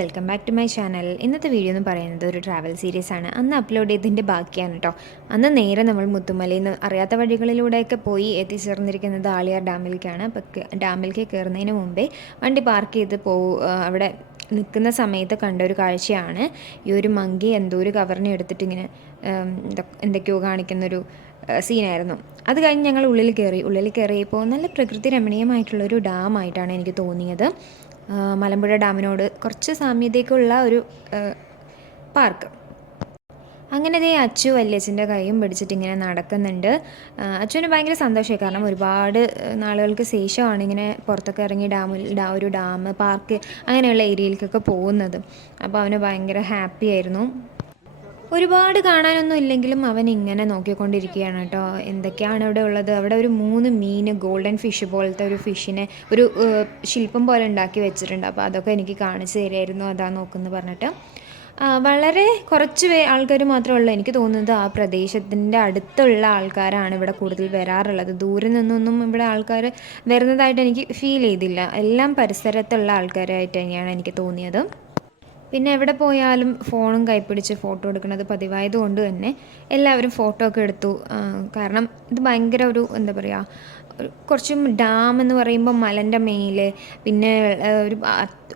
Welcome back to my channel. ഇന്നത്തെ video എന്ന് പറയുന്നത് ഒരു ട്രാവൽ സീരീസാണ്. അന്ന് അപ്ലോഡ് ചെയ്തതിൻ്റെ ബാക്കിയാണ് കേട്ടോ. അന്ന് നേരെ നമ്മൾ മുത്തുമലയിൽ നിന്ന് അറിയാത്ത വഴികളിലൂടെയൊക്കെ പോയി എത്തിച്ചേർന്നിരിക്കുന്നത് ആളിയാർ ഡാമിലേക്കാണ്. അപ്പോൾ ഡാമിലേക്ക് കയറുന്നതിന് മുമ്പേ വണ്ടി പാർക്ക് ചെയ്ത് അവിടെ നിൽക്കുന്ന സമയത്ത് കണ്ട ഒരു കാഴ്ചയാണ് ഈ ഒരു മങ്കി എന്തോ ഒരു കവറിനെ എടുത്തിട്ട് ഇങ്ങനെ എന്തൊക്കെയോ കാണിക്കുന്നൊരു സീനായിരുന്നു. അത് കഴിഞ്ഞ് ഞങ്ങൾ ഉള്ളിൽ കയറിയപ്പോൾ നല്ല പ്രകൃതി രമണീയമായിട്ടുള്ളൊരു ഡാമായിട്ടാണ് എനിക്ക് തോന്നിയത്. മലമ്പുഴ ഡാമിനോട് കുറച്ച് സാമ്യതയ്ക്കുള്ള ഒരു പാർക്ക്. അങ്ങനെ ദേ അച്ചു വല്യച്ഛൻ്റെ കൈയും പിടിച്ചിട്ട് ഇങ്ങനെ നടക്കുന്നുണ്ട്. അച്ചുവിന് ഭയങ്കര സന്തോഷമായി, കാരണം ഒരുപാട് നാളുകൾക്ക് ശേഷമാണ് ഇങ്ങനെ പുറത്തൊക്കെ ഇറങ്ങി ഒരു ഡാം പാർക്ക് അങ്ങനെയുള്ള ഏരിയയിലേക്കൊക്കെ പോകുന്നത്. അപ്പോൾ അവന് ഭയങ്കര ഹാപ്പി ആയിരുന്നു. ഒരുപാട് കാണാനൊന്നും ഇല്ലെങ്കിലും അവൻ ഇങ്ങനെ നോക്കിക്കൊണ്ടിരിക്കുകയാണ് കേട്ടോ. എന്തൊക്കെയാണ് ഇവിടെ ഉള്ളത്? അവിടെ ഒരു 3 മീൻ, ഗോൾഡൻ ഫിഷ് പോലത്തെ ഒരു ഫിഷിനെ ഒരു ശില്പം പോലെ ഉണ്ടാക്കി വെച്ചിട്ടുണ്ട്. അപ്പോൾ അതൊക്കെ എനിക്ക് കാണിച്ചു തരുമായിരുന്നു, അതാ നോക്കുന്നു പറഞ്ഞിട്ട്. വളരെ കുറച്ച് ആൾക്കാർ മാത്രമേ ഉള്ളൂ. എനിക്ക് തോന്നുന്നത് ആ പ്രദേശത്തിൻ്റെ അടുത്തുള്ള ആൾക്കാരാണ് ഇവിടെ കൂടുതൽ വരാറുള്ളത്. ദൂരെ നിന്നൊന്നും ഇവിടെ ആൾക്കാർ വരുന്നതായിട്ട് എനിക്ക് ഫീൽ ചെയ്തില്ല. എല്ലാം പരിസരത്തുള്ള ആൾക്കാരായിട്ട് തന്നെയാണ് എനിക്ക് തോന്നിയത്. പിന്നെ എവിടെ പോയാലും ഫോണും കൈപ്പിടിച്ച് ഫോട്ടോ എടുക്കുന്നത് പതിവായതുകൊണ്ട് തന്നെ എല്ലാവരും ഫോട്ടോ ഒക്കെ എടുത്തു. കാരണം ഇത് ഭയങ്കര ഒരു എന്താ പറയുക, കുറച്ചും ഡാം എന്ന് പറയുമ്പോൾ മലൻ്റെ മേല്, പിന്നെ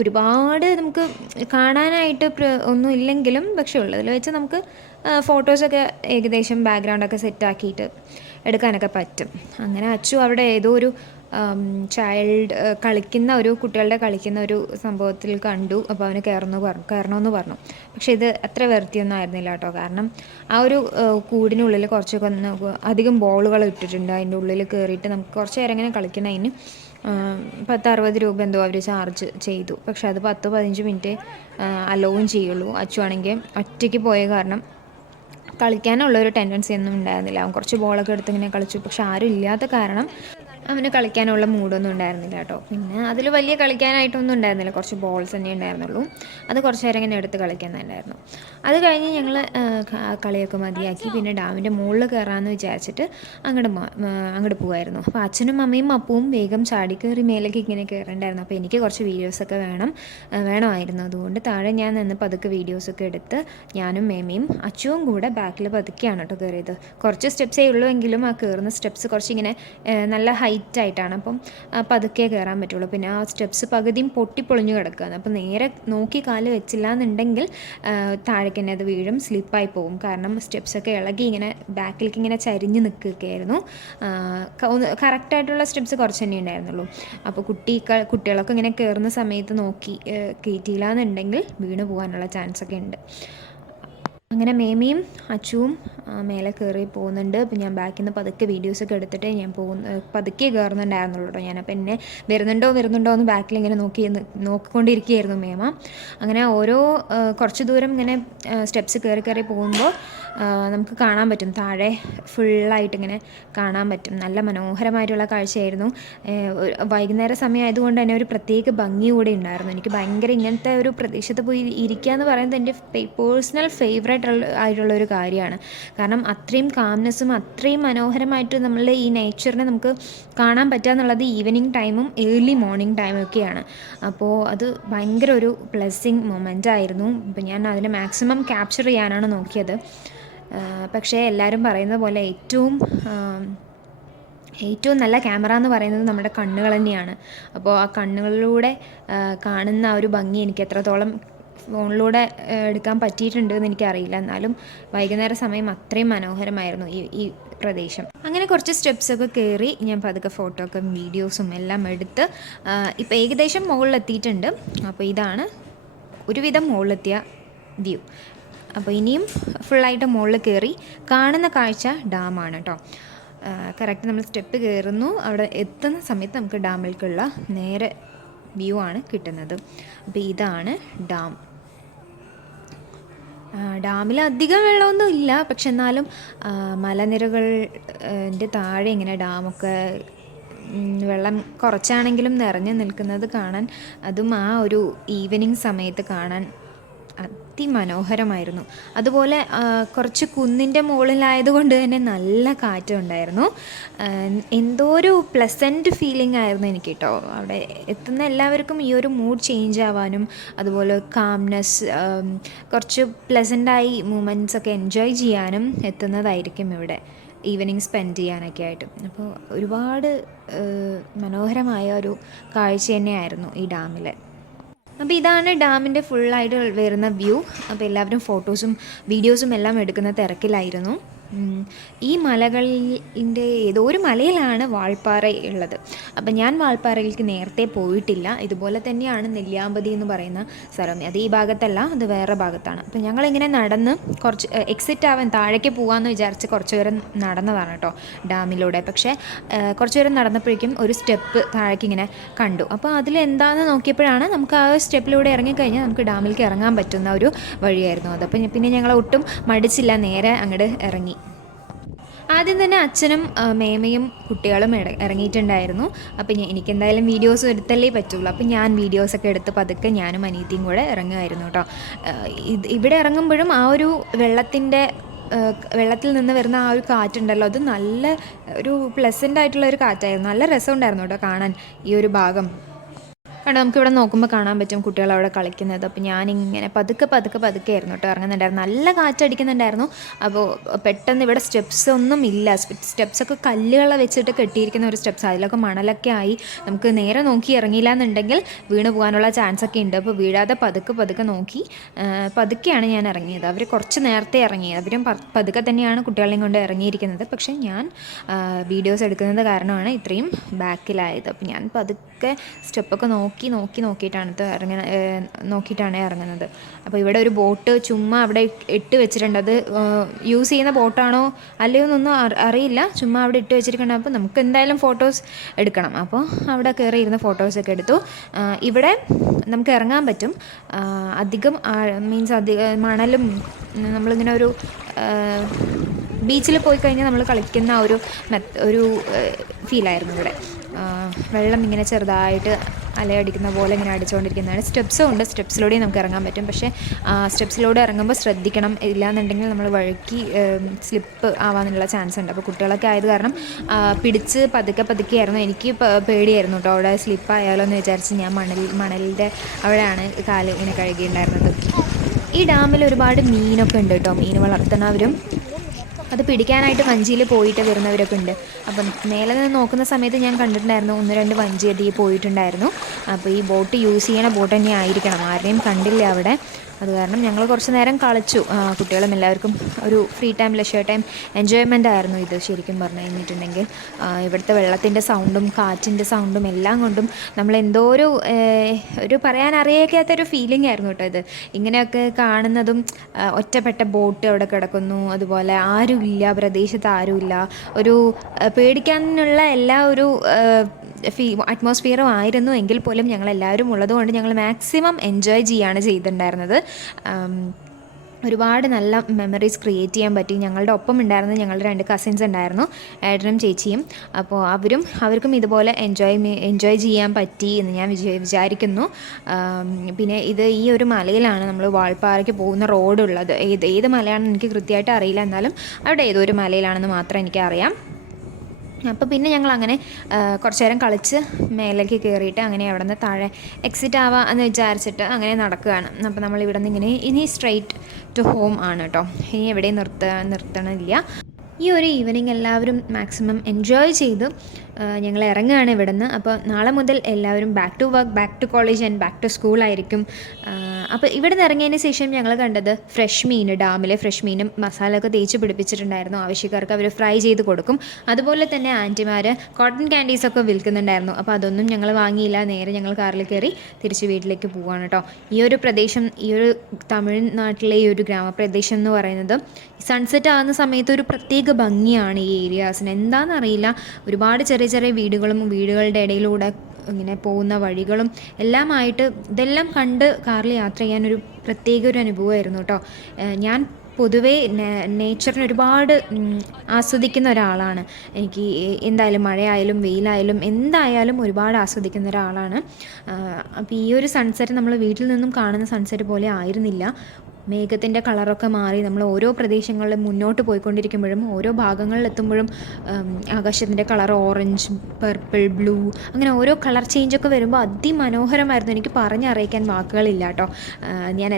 ഒരുപാട് നമുക്ക് കാണാനായിട്ട് ഒന്നും ഇല്ലെങ്കിലും പക്ഷേ ഉള്ളതിൽ വെച്ച് നമുക്ക് ഫോട്ടോസൊക്കെ ഏകദേശം ബാക്ക്ഗ്രൗണ്ടൊക്കെ സെറ്റാക്കിയിട്ട് എടുക്കാനൊക്കെ പറ്റും. അങ്ങനെ അച്ചു അവിടെ ഏതോ ഒരു കുട്ടികളുടെ കളിക്കുന്ന ഒരു സംഭവത്തിൽ കണ്ടു. അപ്പോൾ അവന് കയറണമെന്ന് പറഞ്ഞു. പക്ഷേ ഇത് അത്ര വെറുതെയൊന്നും ആയിരുന്നില്ല കേട്ടോ. കാരണം ആ ഒരു കൂടിനുള്ളിൽ കുറച്ചൊക്കെ അധികം ബോളുകൾ ഇട്ടിട്ടുണ്ട്. അതിൻ്റെ ഉള്ളിൽ കയറിയിട്ട് നമുക്ക് കുറച്ച് നേരം ഇങ്ങനെ കളിക്കുന്നതിന് 10-60 രൂപ എന്തോ അവർ ചാർജ് ചെയ്തു. പക്ഷെ അത് 10-15 മിനിറ്റ് അലോവും ചെയ്യുള്ളൂ. അച്ചു ആണെങ്കിൽ ഒറ്റയ്ക്ക് പോയ കാരണം കളിക്കാനുള്ളൊരു ടെൻഡൻസി ഒന്നും ഉണ്ടായിരുന്നില്ല. അവൻ കുറച്ച് ബോളൊക്കെ എടുത്ത് ഇങ്ങനെ കളിച്ചു. പക്ഷെ ആരും ഇല്ലാത്ത കാരണം അവന് കളിക്കാനുള്ള മൂഡൊന്നും ഉണ്ടായിരുന്നില്ല കേട്ടോ. പിന്നെ അതിൽ വലിയ കളിക്കാനായിട്ടൊന്നും ഉണ്ടായിരുന്നില്ല, കുറച്ച് ബോൾസ് തന്നെ ഉണ്ടായിരുന്നുള്ളൂ. അത് കുറച്ച് നേരം ഇങ്ങനെ എടുത്ത് കളിക്കുന്നുണ്ടായിരുന്നു. അത് കഴിഞ്ഞ് ഞങ്ങൾ കളിയൊക്കെ മതിയാക്കി പിന്നെ ഡാമിൻ്റെ മുകളിൽ കയറാമെന്ന് വിചാരിച്ചിട്ട് അങ്ങോട്ട് പോകുമായിരുന്നു. അപ്പോൾ അച്ഛനും അമ്മയും അപ്പവും വേഗം ചാടി കയറി മേലേക്ക് ഇങ്ങനെ കയറേണ്ടായിരുന്നു. അപ്പോൾ എനിക്ക് കുറച്ച് വീഡിയോസൊക്കെ വേണമായിരുന്നു. അതുകൊണ്ട് താഴെ ഞാൻ നിന്ന് പതുക്കെ വീഡിയോസൊക്കെ എടുത്ത് ഞാനും മേമയും അച്ചുവും കൂടെ ബാക്കിൽ പതുക്കെയാണ് കേട്ടോ കയറിയത്. കുറച്ച് സ്റ്റെപ്സേ ഉള്ളൂ എങ്കിലും ആ കയറുന്ന സ്റ്റെപ്സ് കുറച്ചിങ്ങനെ നല്ല ഹൈറ്റായിട്ടാണ്. അപ്പം പതുക്കെ കയറാൻ പറ്റുള്ളൂ. പിന്നെ ആ സ്റ്റെപ്സ് പകുതിയും പൊട്ടിപ്പൊളിഞ്ഞു കിടക്കുകയാണ്. അപ്പം നേരെ നോക്കി കാല് വെച്ചില്ല എന്നുണ്ടെങ്കിൽ താഴേക്ക് തന്നെ അത് വീഴും, സ്ലിപ്പായി പോകും. കാരണം സ്റ്റെപ്സൊക്കെ ഇളകി ഇങ്ങനെ ബാക്കിലേക്ക് ഇങ്ങനെ ചരിഞ്ഞ് നിൽക്കുകയായിരുന്നു. കറക്റ്റായിട്ടുള്ള സ്റ്റെപ്സ് കുറച്ച് തന്നെ ഉണ്ടായിരുന്നുള്ളൂ. അപ്പോൾ കുട്ടികളൊക്കെ ഇങ്ങനെ കയറുന്ന സമയത്ത് നോക്കി കയറ്റിയില്ല എന്നുണ്ടെങ്കിൽ വീണ് പോകാനുള്ള ചാൻസൊക്കെ ഉണ്ട്. അങ്ങനെ മേമയും അച്ചുവും മേലെ കയറി പോകുന്നുണ്ട്. അപ്പോൾ ഞാൻ ബാക്കിൽ നിന്ന് പതുക്കെ വീഡിയോസൊക്കെ എടുത്തിട്ട് ഞാൻ പതുക്കെ കയറുന്നുണ്ടായിരുന്നുള്ളൂ കേട്ടോ. ഞാനപ്പോൾ എന്നെ വരുന്നുണ്ടോ എന്ന് ബാക്കിൽ ഇങ്ങനെ നോക്കിക്കൊണ്ടിരിക്കുകയായിരുന്നു മേമ. അങ്ങനെ കുറച്ച് ദൂരം ഇങ്ങനെ സ്റ്റെപ്സ് കയറി പോകുമ്പോൾ നമുക്ക് കാണാൻ പറ്റും, താഴെ ഫുള്ളായിട്ട് ഇങ്ങനെ കാണാൻ പറ്റും. നല്ല മനോഹരമായിട്ടുള്ള കാഴ്ചയായിരുന്നു. വൈകുന്നേര സമയമായതുകൊണ്ട് തന്നെ ഒരു പ്രത്യേക ഭംഗി കൂടെ ഉണ്ടായിരുന്നു. എനിക്ക് ഭയങ്കര ഇങ്ങനത്തെ ഒരു പ്രദേശത്ത് പോയി ഇരിക്കുക എന്ന് പറയുന്നത് എൻ്റെ പേഴ്സണൽ ഫേവറേറ്റ് ആയിട്ടുള്ളൊരു കാര്യമാണ്. കാരണം അത്രയും കാംനെസ്സും അത്രയും മനോഹരമായിട്ട് നമ്മൾ ഈ നേച്ചറിനെ നമുക്ക് കാണാൻ പറ്റുക എന്നുള്ളത് ഈവനിങ് ടൈമും ഏർലി മോർണിംഗ് ടൈമും ഒക്കെയാണ്. അപ്പോൾ അത് ഭയങ്കര ഒരു ബ്ലെസ്സിങ് മൊമെൻ്റ് ആയിരുന്നു. അപ്പോൾ ഞാൻ അതിനെ മാക്സിമം ക്യാപ്ചർ ചെയ്യാനാണ് നോക്കിയത്. പക്ഷേ എല്ലാവരും പറയുന്ന പോലെ ഏറ്റവും നല്ല ക്യാമറ എന്ന് പറയുന്നത് നമ്മുടെ കണ്ണുകൾ തന്നെയാണ്. അപ്പോൾ ആ കണ്ണുകളിലൂടെ കാണുന്ന ആ ഒരു ഭംഗി എനിക്ക് എത്രത്തോളം ഫോണിലൂടെ എടുക്കാൻ പറ്റിയിട്ടുണ്ട് എന്ന് എനിക്കറിയില്ല. എന്നാലും വൈകുന്നേര സമയം അത്രയും മനോഹരമായിരുന്നു ഈ പ്രദേശം. അങ്ങനെ കുറച്ച് സ്റ്റെപ്സൊക്കെ കയറി ഞാൻ പതുക്കെ ഫോട്ടോക്കും വീഡിയോസും എല്ലാം എടുത്ത് ഇപ്പോൾ ഏകദേശം മുകളിലെത്തിയിട്ടുണ്ട്. അപ്പോൾ ഇതാണ് ഒരുവിധം മുകളിലെത്തിയ വ്യൂ. അപ്പോൾ ഇനിയും ഫുള്ളായിട്ട് മുകളിൽ കയറി കാണുന്ന കാഴ്ച ഡാമാണ് കേട്ടോ. കറക്റ്റ് നമ്മൾ സ്റ്റെപ്പ് കയറുന്നു, അവിടെ എത്തുന്ന സമയത്ത് നമുക്ക് ഡാമിലേക്കുള്ള നേരെ വ്യൂ ആണ് കിട്ടുന്നത്. അപ്പോൾ ഇതാണ് ഡാം. ഡാമിൽ അധികം വെള്ളമൊന്നും ഇല്ല, പക്ഷെ എന്നാലും മലനിരകളുടെ താഴെ ഇങ്ങനെ ഡാമൊക്കെ വെള്ളം കുറച്ചാണെങ്കിലും നിറഞ്ഞു നിൽക്കുന്നത് കാണാൻ, അതും ആ ഒരു ഈവനിങ് സമയത്ത് കാണാൻ അതിമനോഹരമായിരുന്നു. അതുപോലെ കുറച്ച് കുന്നിൻ്റെ മുകളിലായതുകൊണ്ട് തന്നെ നല്ല കാറ്റുണ്ടായിരുന്നു. എന്തോ ഒരു പ്ലസൻറ്റ് ഫീലിംഗ് ആയിരുന്നു എനിക്ക് കേട്ടോ. അവിടെ എത്തുന്ന എല്ലാവർക്കും ഈ ഒരു മൂഡ് ചേഞ്ച് ആവാനും അതുപോലെ കാംനെസ്, കുറച്ച് പ്ലസൻ്റായി മൂമെൻറ്റ്സ് ഒക്കെ എൻജോയ് ചെയ്യാനും എത്തുന്നതായിരിക്കും ഇവിടെ ഈവനിങ് സ്പെൻഡ് ചെയ്യാനൊക്കെ ആയിട്ട്. അപ്പോൾ ഒരുപാട് മനോഹരമായ ഒരു കാഴ്ച തന്നെയായിരുന്നു ഈ ഡാമിലെ. അപ്പോൾ ഇതാണ് ഡാമിൻ്റെ ഫുള്ളായിട്ട് വരുന്ന വ്യൂ. അപ്പോൾ എല്ലാവരും ഫോട്ടോസും വീഡിയോസും എല്ലാം എടുക്കുന്ന തിരക്കിലായിരുന്നു. ഈ മലകളിൻ്റെ ഏതോ ഒരു മലയിലാണ് വാൾപ്പാറ ഉള്ളത്. അപ്പം ഞാൻ വാൾപ്പാറയിലേക്ക് നേരത്തെ പോയിട്ടില്ല. ഇതുപോലെ തന്നെയാണ് നെല്ലിയാമ്പതി എന്ന് പറയുന്ന സ്ഥലം. അത് ഈ ഭാഗത്തല്ല, അത് വേറെ ഭാഗത്താണ്. അപ്പം ഞങ്ങളിങ്ങനെ നടന്ന് കുറച്ച് എക്സിറ്റ് ആവാൻ താഴേക്ക് പോകാമെന്ന് വിചാരിച്ച് കുറച്ച് നേരം നടന്നതാണ് കേട്ടോ ഡാമിലൂടെ. പക്ഷേ കുറച്ച് നേരം നടന്നപ്പോഴേക്കും ഒരു സ്റ്റെപ്പ് താഴേക്ക് ഇങ്ങനെ കണ്ടു. അപ്പോൾ അതിലെന്താണെന്ന് നോക്കിയപ്പോഴാണ് നമുക്ക് ആ സ്റ്റെപ്പിലൂടെ ഇറങ്ങിക്കഴിഞ്ഞാൽ നമുക്ക് ഡാമിലേക്ക് ഇറങ്ങാൻ പറ്റുന്ന ഒരു വഴിയായിരുന്നു അത്. അപ്പം പിന്നെ ഞങ്ങൾ ഒട്ടും മടിച്ചില്ല, നേരെ അങ്ങോട്ട് ഇറങ്ങി. ആദ്യം തന്നെ അച്ഛനും മേമയും കുട്ടികളും ഇറങ്ങിയിട്ടുണ്ടായിരുന്നു. അപ്പം എനിക്കെന്തായാലും വീഡിയോസ് എടുത്തല്ലേ പറ്റുള്ളൂ. അപ്പം ഞാൻ വീഡിയോസൊക്കെ എടുത്ത് പതുക്കെ ഞാനും അനിയത്തിയും കൂടെ ഇറങ്ങുമായിരുന്നു കേട്ടോ. ഇവിടെ ഇറങ്ങുമ്പോഴും ആ ഒരു വെള്ളത്തിൽ നിന്ന് വരുന്ന ആ ഒരു കാറ്റുണ്ടല്ലോ, അത് നല്ല ഒരു പ്ലസൻ്റ് ആയിട്ടുള്ള ഒരു കാറ്റായിരുന്നു. നല്ല രസമുണ്ടായിരുന്നു കേട്ടോ കാണാൻ ഈ ഒരു ഭാഗം. കാരണം നമുക്കിവിടെ നോക്കുമ്പോൾ കാണാൻ പറ്റും കുട്ടികൾ അവിടെ കളിക്കുന്നത്. അപ്പോൾ ഞാനിങ്ങനെ പതുക്കെ ആയിരുന്നു കേട്ടോ ഇറങ്ങുന്നുണ്ടായിരുന്നു. നല്ല കാറ്റടിക്കുന്നുണ്ടായിരുന്നു. അപ്പോൾ പെട്ടെന്ന് ഇവിടെ സ്റ്റെപ്സ് ഒന്നും ഇല്ല. സ്റ്റെപ്സൊക്കെ കല്ലുകളെ വെച്ചിട്ട് കെട്ടിയിരിക്കുന്ന ഒരു സ്റ്റെപ്സ്, അതിലൊക്കെ മണലൊക്കെ ആയി നമുക്ക് നേരെ നോക്കി ഇറങ്ങിയില്ല എന്നുണ്ടെങ്കിൽ വീണ് പോകാനുള്ള ചാൻസ് ഒക്കെ ഉണ്ട്. അപ്പോൾ വീഴാതെ പതുക്കെ നോക്കി പതുക്കെയാണ് ഞാൻ ഇറങ്ങിയത്. അവർ കുറച്ച് നേരത്തെ ഇറങ്ങി, അവരും പതുക്കെ തന്നെയാണ് കുട്ടികളെയും കൊണ്ട് ഇറങ്ങിയിരിക്കുന്നത്. പക്ഷേ ഞാൻ വീഡിയോസ് എടുക്കുന്നത് കാരണമാണ് ഇത്രയും ബാക്കിലായത്. അപ്പോൾ ഞാൻ പതുക്കെ സ്റ്റെപ്പൊക്കെ നോക്കിയിട്ടാണ് ഇറങ്ങുന്നത്. അപ്പോൾ ഇവിടെ ഒരു ബോട്ട് ചുമ്മാ അവിടെ ഇട്ട് വെച്ചിട്ടുണ്ട്. അത് യൂസ് ചെയ്യുന്ന ബോട്ടാണോ അല്ലയോ എന്നൊന്നും അറിയില്ല. ചുമ്മാ അവിടെ ഇട്ട് വെച്ചിരിക്കണം. അപ്പോൾ നമുക്ക് എന്തായാലും ഫോട്ടോസ് എടുക്കണം. അപ്പോൾ അവിടെ കയറി ഇരുന്ന് ഫോട്ടോസൊക്കെ എടുത്തു. ഇവിടെ നമുക്ക് ഇറങ്ങാൻ പറ്റും. അധികം മണലും നമ്മളിങ്ങനെ ഒരു ബീച്ചിൽ പോയി കഴിഞ്ഞാൽ നമ്മൾ കളിക്കുന്ന ഒരു ഫീലായിരുന്നു ഇവിടെ. വെള്ളം ഇങ്ങനെ ചെറുതായിട്ട് അലയടിക്കുന്ന പോലെ ഇങ്ങനെ അടിച്ചുകൊണ്ടിരിക്കുന്നതാണ്. സ്റ്റെപ്സും ഉണ്ട്, സ്റ്റെപ്സിലൂടെ നമുക്ക് ഇറങ്ങാൻ പറ്റും. പക്ഷേ സ്റ്റെപ്സിലൂടെ ഇറങ്ങുമ്പോൾ ശ്രദ്ധിക്കണം, ഇല്ലാന്നുണ്ടെങ്കിൽ നമ്മൾ വഴുക്കി സ്ലിപ്പ് ആവാനുള്ള ചാൻസ് ഉണ്ട്. അപ്പോൾ കുട്ടികളൊക്കെ ആയത് കാരണം പിടിച്ച് പതുക്കെയായിരുന്നു. എനിക്ക് പേടിയായിരുന്നു കേട്ടോ, അവിടെ സ്ലിപ്പായാലോ എന്ന് വിചാരിച്ച് ഞാൻ മണലിൻ്റെ അവിടെയാണ് കാല് ഇങ്ങനെ കഴുകിയിട്ടുണ്ടായിരുന്നത്. ഈ ഡാമിൽ ഒരുപാട് മീനൊക്കെ ഉണ്ട് കേട്ടോ. മീൻ വളർത്തുന്നവരും അത് പിടിക്കാനായിട്ട് വഞ്ചിയിൽ പോയിട്ട് വരുന്നവരൊക്കെ ഉണ്ട്. അപ്പം മേലെ നിന്ന് നോക്കുന്ന സമയത്ത് ഞാൻ കണ്ടിട്ടുണ്ടായിരുന്നു 1-2 വഞ്ചി അതിൽ പോയിട്ടുണ്ടായിരുന്നു. അപ്പോൾ ഈ ബോട്ട് യൂസ് ചെയ്യണ ബോട്ട് തന്നെ ആയിരിക്കണം, ആരെയും കണ്ടില്ല അവിടെ. അത് കാരണം ഞങ്ങൾ കുറച്ച് നേരം കളിച്ചു. കുട്ടികളും എല്ലാവർക്കും ഒരു free time, leisure time enjoyment ആയിരുന്നു ഇത് ശരിക്കും പറഞ്ഞു കഴിഞ്ഞിട്ടുണ്ടെങ്കിൽ. ഇവിടുത്തെ വെള്ളത്തിൻ്റെ സൗണ്ടും കാറ്റിൻ്റെ സൗണ്ടും എല്ലാം കൊണ്ടും നമ്മളെന്തോ ഒരു പറയാൻ അറിയാത്തൊരു ഫീലിംഗ് ആയിരുന്നു കേട്ടോ ഇത്. ഇങ്ങനെയൊക്കെ കാണുന്നതും ഒറ്റപ്പെട്ട ബോട്ട് അവിടെ കിടക്കുന്നു, അതുപോലെ ആരുമില്ല, പ്രദേശത്ത് ആരുമില്ല, ഒരു പേടിക്കാനുള്ള എല്ലാ ഒരു അറ്റ്മോസ്ഫിയറും ആയിരുന്നു. എങ്കിൽ പോലും ഞങ്ങളെല്ലാവരും ഉള്ളതുകൊണ്ട് ഞങ്ങൾ മാക്സിമം എൻജോയ് ചെയ്യുകയാണ് ചെയ്തിട്ടുണ്ടായിരുന്നത്. ഒരുപാട് നല്ല മെമ്മറീസ് ക്രിയേറ്റ് ചെയ്യാൻ പറ്റി. ഞങ്ങളുടെ ഒപ്പം ഉണ്ടായിരുന്നത് ഞങ്ങളുടെ 2 കസിൻസ് ഉണ്ടായിരുന്നു, ഏട്ടനും ചേച്ചിയും. അപ്പോൾ അവർക്കും ഇതുപോലെ എൻജോയ് ചെയ്യാൻ പറ്റി എന്ന് ഞാൻ വിചാരിക്കുന്നു. പിന്നെ ഈ ഒരു മലയിലാണ് നമ്മൾ വാൾപ്പാറയ്ക്ക് പോകുന്ന റോഡുള്ളത്. ഏത് മലയാണെന്ന് എനിക്ക് കൃത്യമായിട്ട് അറിയില്ല, എന്നാലും അവിടെ ഏതോ ഒരു മലയിലാണെന്ന് മാത്രം എനിക്കറിയാം. അപ്പോൾ പിന്നെ ഞങ്ങളങ്ങനെ കുറച്ച് നേരം കളിച്ച് മേലേക്ക് കയറിയിട്ട് അങ്ങനെ അവിടെ നിന്ന് താഴെ എക്സിറ്റ് ആവാം എന്ന് വിചാരിച്ചിട്ട് അങ്ങനെ നടക്കുകയാണ്. അപ്പോൾ നമ്മൾ ഇവിടെ നിന്ന് ഇനി സ്ട്രെയിറ്റ് ടു ഹോം ആണ് കേട്ടോ. ഇനി എവിടെയും നിർത്തണില്ല. ഈ ഒരു ഈവനിങ് എല്ലാവരും മാക്സിമം എൻജോയ് ചെയ്ത് ഞങ്ങൾ ഇറങ്ങുകയാണ് ഇവിടെ നിന്ന്. അപ്പോൾ നാളെ മുതൽ എല്ലാവരും back to work, back to college and back to സ്കൂളായിരിക്കും. അപ്പോൾ ഇവിടെ നിന്ന് ഇറങ്ങിയതിന് ശേഷം ഞങ്ങൾ കണ്ടത് ഫ്രഷ് മീൻ, ഡാമിലെ ഫ്രഷ് മീനും മസാലയൊക്കെ തേച്ച് പിടിപ്പിച്ചിട്ടുണ്ടായിരുന്നു. ആവശ്യക്കാർക്ക് അവർ ഫ്രൈ ചെയ്ത് കൊടുക്കും. അതുപോലെ തന്നെ ആൻറ്റിമാർ കോട്ടൺ ക്യാൻഡീസൊക്കെ വിൽക്കുന്നുണ്ടായിരുന്നു. അപ്പോൾ അതൊന്നും ഞങ്ങൾ വാങ്ങിയില്ല, നേരെ ഞങ്ങൾ കാറിൽ കയറി തിരിച്ച് വീട്ടിലേക്ക് പോവുകയാണ് കേട്ടോ. ഈ ഒരു പ്രദേശം, ഈ ഒരു തമിഴ്നാട്ടിലെ ഈ ഒരു ഗ്രാമപ്രദേശം എന്ന് പറയുന്നത് സൺസെറ്റ് ആകുന്ന സമയത്ത് ഒരു പ്രത്യേക ഭംഗിയാണ് ഈ ഏരിയാസിന്. എന്താണെന്നറിയില്ല, ഒരുപാട് ചെറിയ വീടുകളും വീടുകളുടെ ഇടയിലൂടെ ഇങ്ങനെ പോകുന്ന വഴികളും എല്ലാമായിട്ട് ഇതെല്ലാം കണ്ട് കാറിൽ യാത്ര ചെയ്യാൻ ഒരു പ്രത്യേക ഒരു അനുഭവമായിരുന്നു കേട്ടോ. ഞാൻ പൊതുവേ നേച്ചറിനെ ഒരുപാട് ആസ്വദിക്കുന്ന ഒരാളാണ്. എനിക്ക് എന്തായാലും മഴയായാലും വെയിലായാലും എന്തായാലും ഒരുപാട് ആസ്വദിക്കുന്ന ഒരാളാണ്. അപ്പോൾ ഈ ഒരു സൺസെറ്റ് നമ്മൾ വീട്ടിൽ നിന്നും കാണുന്ന സൺസെറ്റ് പോലെ ആയിരുന്നില്ല. മേഘത്തിൻ്റെ കളറൊക്കെ മാറി നമ്മൾ ഓരോ പ്രദേശങ്ങളിൽ മുന്നോട്ട് പോയിക്കൊണ്ടിരിക്കുമ്പോഴും ഓരോ ഭാഗങ്ങളിലെത്തുമ്പോഴും ആകാശത്തിൻ്റെ കളർ ഓറഞ്ച്, പർപ്പിൾ, ബ്ലൂ അങ്ങനെ ഓരോ കളർ ചേഞ്ചൊക്കെ വരുമ്പോൾ അതിമനോഹരമായിരുന്നു. എനിക്ക് പറഞ്ഞറിയിക്കാൻ വാക്കുകളില്ല കേട്ടോ. ഞാൻ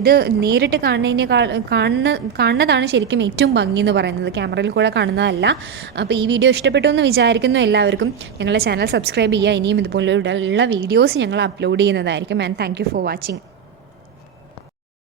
ഇത് നേരിട്ട് കാണുന്നതാണ് ശരിക്കും ഏറ്റവും ഭംഗി എന്ന് പറയുന്നത്, ക്യാമറയിൽ കൂടെ കാണുന്നതല്ല. അപ്പോൾ ഈ വീഡിയോ ഇഷ്ടപ്പെട്ടു എന്ന് വിചാരിക്കുന്നു എല്ലാവർക്കും. ഞങ്ങളുടെ ചാനൽ സബ്സ്ക്രൈബ് ചെയ്യുക. ഇനിയും ഇതുപോലുള്ള വീഡിയോസ് ഞങ്ങൾ അപ്ലോഡ് ചെയ്യുന്നതായിരിക്കും. And thank you for watching.